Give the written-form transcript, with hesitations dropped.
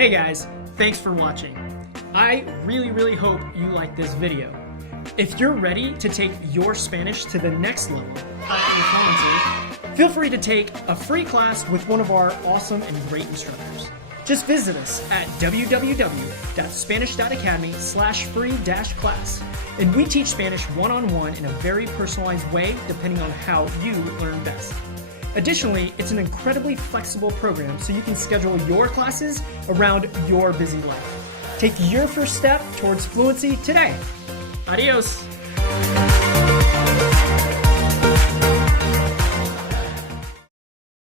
Hey guys, thanks for watching. I really hope you like this video. If you're ready to take your Spanish to the next level, feel free to take a free class with one of our awesome and great instructors. Just visit us at www.spanish.academy/free-class, and we teach Spanish one-on-one in a very personalized way depending on how you learn best. Additionally, it's an incredibly flexible program so you can schedule your classes around your busy life. Take your first step towards fluency today. Adios!